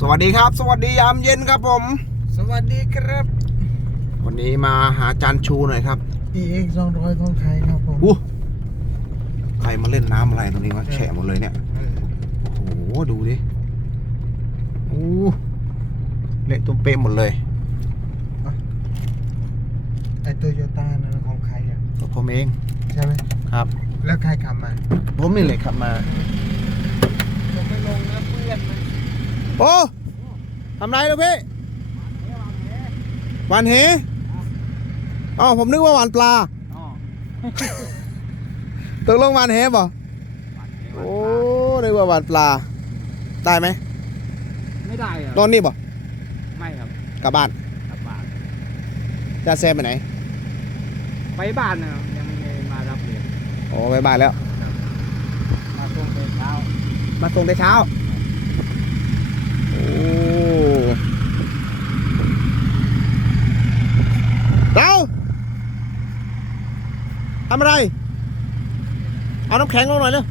สวัสดีครับ สวัสดียามเย็นครับผม สวัสดีครับ วันนี้มาหาจานชูหน่อยครับ EX สองร้อยของใครครับผมอู้ใครมาเล่นน้ำอะไรตรงนี้วะแฉะหมดเลยเนี่ยเออโอ้โห ดูดิอู้เละตุ้มเป๊ะหมดเลยไอโตโยต้านั่นของใครอะก็ผมเอง ใช่ไหมครับ แล้วใครขับมา ผมนี่เลยขับมาผมไม่ลงนะเพื่อนมัน โอ้ทำไรลูกพี่หวานเหอ๋อผมนึกว่าหวานปลาตกลงหวานเหบ่โอ้นึกว่าหวานปลา ได้ไหมไม่ได้เหรนออนนี่บ่ไม่ครับกลับบ้านกลับบ้านจะแซมไปไหน ไปบ้านนะครับยังไม่ได้มารับเลยโอ้ไปบ้านแล้ว มาช่วงเช้า มาส่งแต่เช้าโอ้ เราทำอะไร เอาน้ำแข็งลงหน่อยเร็ว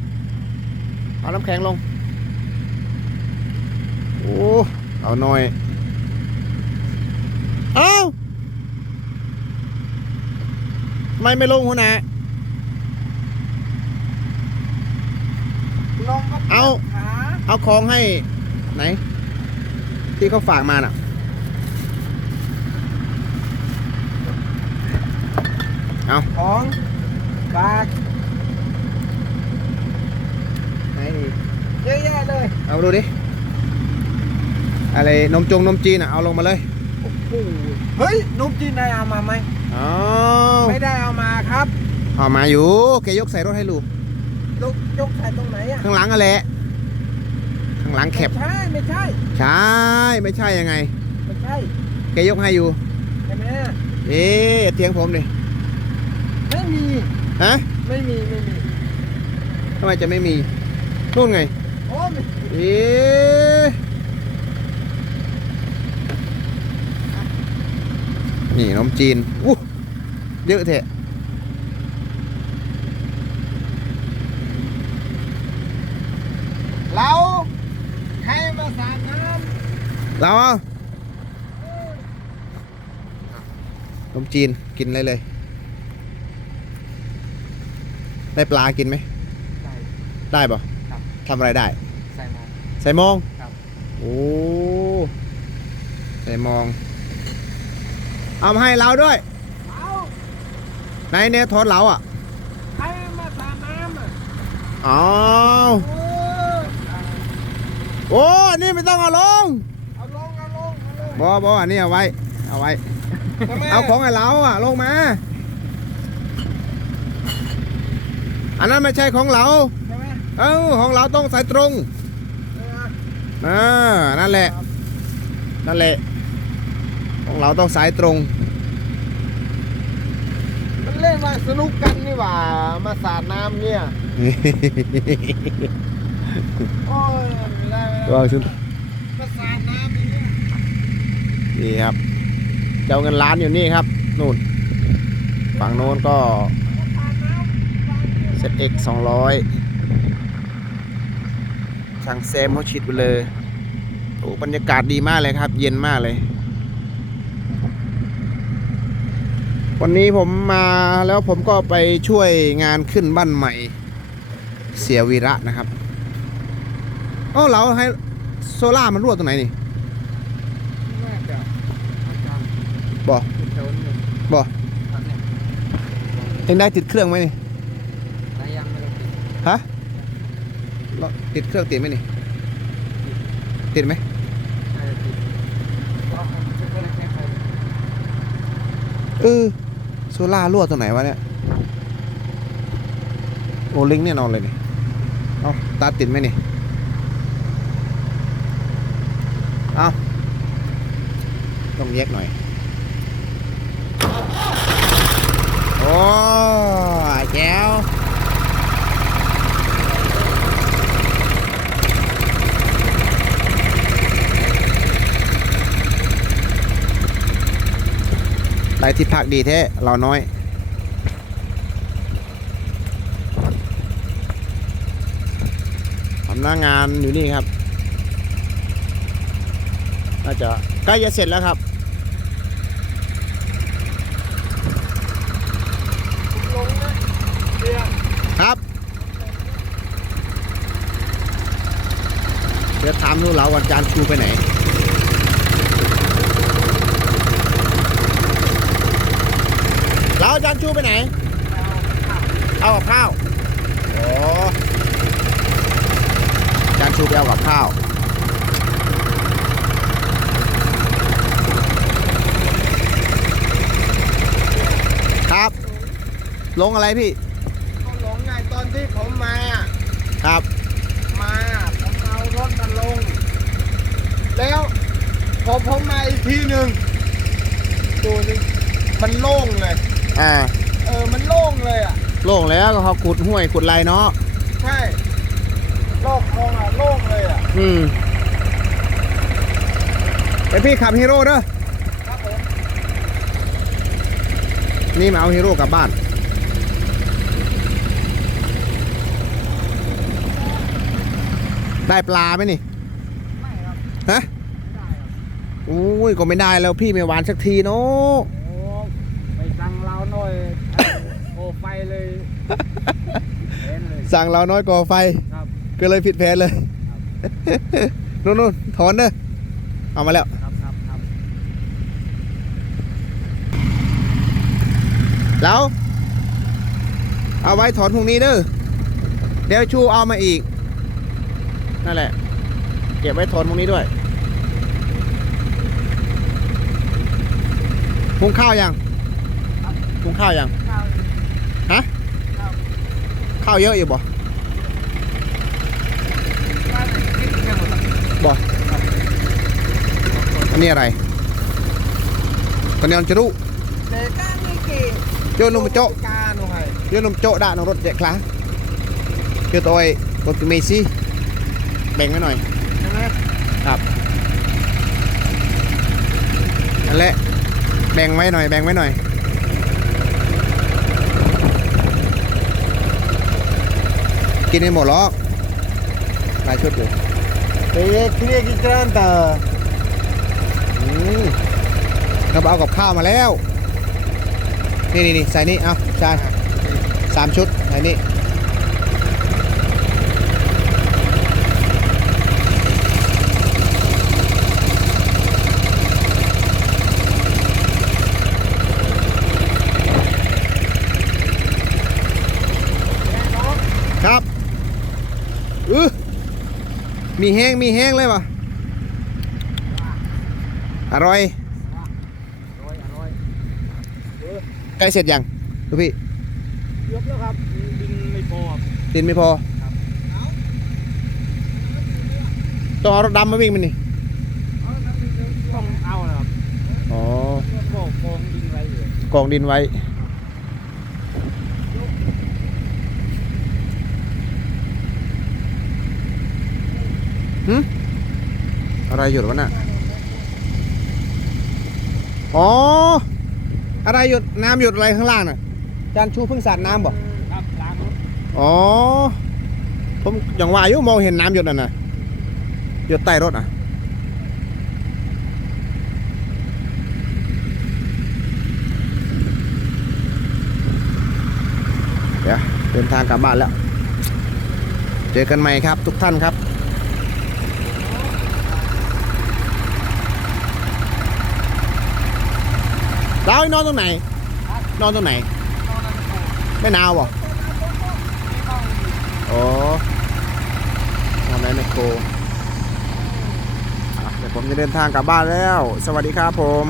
เอาน้ำแข็งลง โอ้ เอาหน่อย เอาทำไมไม่ลงหัวหน้าลงก็เอาขาเอาของให้ ไหน ที่เขาฝากมาน่ะเอาของบากไหนนี่เยอะแยะเลย เอามาดูดิ อะไร นมจงนมจีนอะ เอาลงมาเลย โอ้โหเฮ้ยนุ่มจีนได้เอามาไหมอ๋อไม่ได้เอามาครับเอามาอยู่แกยกใส่รถให้ลูกยกยกใส่ตรงไหนอะ ข้างหลังอะแหละข้าง หลังแคบไม่ใช่ไม่ใช่ใช่ไม่ใช่ยังไง ไม่ใช่แกยกให้อยู่ใช่ไหมเอ๊ะอย่าเถียงผมดิไม่มีฮะไม่มีไม่มีทำไมจะไม่มีนู่นไงโอ้ไม่เอ๊ะนี่นมจีนอู้เยอะเถอะ เราให้มาสาดน้ เราเอานมจีนกินเลยเลย ได้ปลากินไหมำใส่ได้ป่ะครับ ทำอะไรได้ ใส่มาใส่มองครับ โอ้ใส่มอง เอามาให้เราด้วยเอาไหนเนี่ยทอดเราอะให้มาสาดน้ำอะอ๋อโอ้โอ้อันนี่ไม่ต้องเอาลงเอาลงเอาลงเอาลง บอบออันนี้เอาไว้ เอาไว้ทำไมเอาของไอ้เราอะ ลงมา อันนั้นไม่ใช่ของเราใช่ไหมเอ้าของเราต้องใส่ตรงเอออ่านั่นแหละ นั่นแหละ ของเราต้องสายตรง มันเล่นมาสนุกกันนี่หว่า มาสาดน้ำเนี่ย โอ้ยไม่ได้ไม่ได้ ว่าชุด มาสาดน้ำอย่างเนี่ย นี่ครับเจ้าเงินล้านอยู่นี่ครับนู่นฝั่งโน้นก็เซตเอ็กสองร้อยช่างแซมเขาชิดไปเลยโอ้บรรยากาศดีมากเลยครับ เย็นมากเลย วันนี้ผมมาแล้วผมก็ไปช่วยงานขึ้นบ้านใหม่ เสียวีระนะครับเอ้เราให้โซล่ามันรั่วตรงไหนนี่าจะอาจารย์ บอกแถวนี้บอกครับเนี่ยเองได้ติดเครื่องไหมนี่แต่ยังไม่ได้ติดฮะเราติดเครื่องติดไหมนี่ ติดไหมไม่ได้ติดก็มันจะเป็นแค่ไฟเออโซล่ารั่วตรงไหนวะเนี่ย โอ้ลิงก์เนี่ยนอนเลยนี่เอาตาติดไหมนี่ เอาต้องแยกหน่อย โอ้แจ๋วได้ที่พักดีแท้เราน้อยทำหน้างานอยู่นี่ครับน่าจะใกล้จะเสร็จแล้วครับ ลงนะเบียร์ ครับเดี๋ยวถามดูเราวันจานชูไปไหนเราจานชูไปไหน เอากับข้าวโอ้จานชูไปเอากับข้าวครับ ลงอะไรพี่ ก็หลงไงตอน ที่ผมมาครับ มาผมเอารถมาลง แล้วพอผมมาอีกทีหนึ่งดูสิมันโล่งเลย อ่า เออมันโล่งเลยอะโล่งแล้วก็เขาขุดห้วยขุดไรเนาะใช่โล่งโล่งอะโล่งเลยอะอืมไอพี่ขับฮีโร่เด้อครับผมนี่มาเอาฮีโร่กลับบ้าน ได้ปลาไหมนี่ไม่ครับฮะไม่ได้ครับอุ้ยก็ไม่ได้แล้วพี่ไม่หวานสักทีเนาะโอ้ไปสั่งเราหน่อยเอาโอ้ไฟเลยเห็นเลยสั่งเราน้อยก่อไฟ ครับก็เลยผิดแผนเลยนู่นนู่นถอนเด้อเอามาแล้ว ครับครับครับแล้ว เอาไว้ถอนพรุ่งนี้เด้อเดี๋ยวชูเอามาอีก นั่นแหละ เก็บไว้ถอนพรุ่งนี้ด้วยหุงข้าวยังหุงข้าวยังข้าวฮะข้าวข้าวเยอะอยู่บ่ข้าวคิดแค่หมดครับบ่อันนี้อะไรกันยอนจะรู้เด็กก้านนี่กี่โยนลงมาโจ๊ะกาหน่อยโยนลงโจ๊ะด่านรถเจ๊คลาเจอตัวไอ้รถเมซี่ แบ่งไว้หน่อยใช่ไหมครับนั่นแหละแบ่งไว้หน่อยแบ่งไว้หน่อยกินให้หมดหรอกหลายชุดอยู่เด็กที่เรียกกี่กรันเตอร์อืมเราเอากับข้าวมาแล้ว นี่นี่นี่ใส่นี่เอาใช่สามชุดใส่นี่ ครับอือ มีแห้งมีแห้งเลยว่ะอร่อยอร่อยอร่อย ใกล้เสร็จยังดูพี่เกือบแล้วครับดินไม่พอครับดินไม่พอครับต้องเอารถดำมาวิ่งมันนี่ต้องเอานะครับอ๋อโบกโกงดินไว้เลยกองดินไว้ หืมอะไรหยุดวะน่ะ อ๋อ อะไรหยุดน้ำหยุดอะไรข้างล่างน่ะจานชูเพิ่งสาดน้ำบ่ครับล้างรถอ๋อ ผมอย่างว่าอายุมองเห็นน้ำหยดน่ะนะหยดใต้รถอะเดี๋ยวเดินทางกลับบ้านแล้ว เจอกันใหม่ครับทุกท่านครับ เราให้นอนตรงไหน นอนตรงไหน ไม่หนาวหรอ๋อทำไมไมโครเดี๋ยวผมจะเดินทางกลับบ้านแล้ว สวัสดีครับผม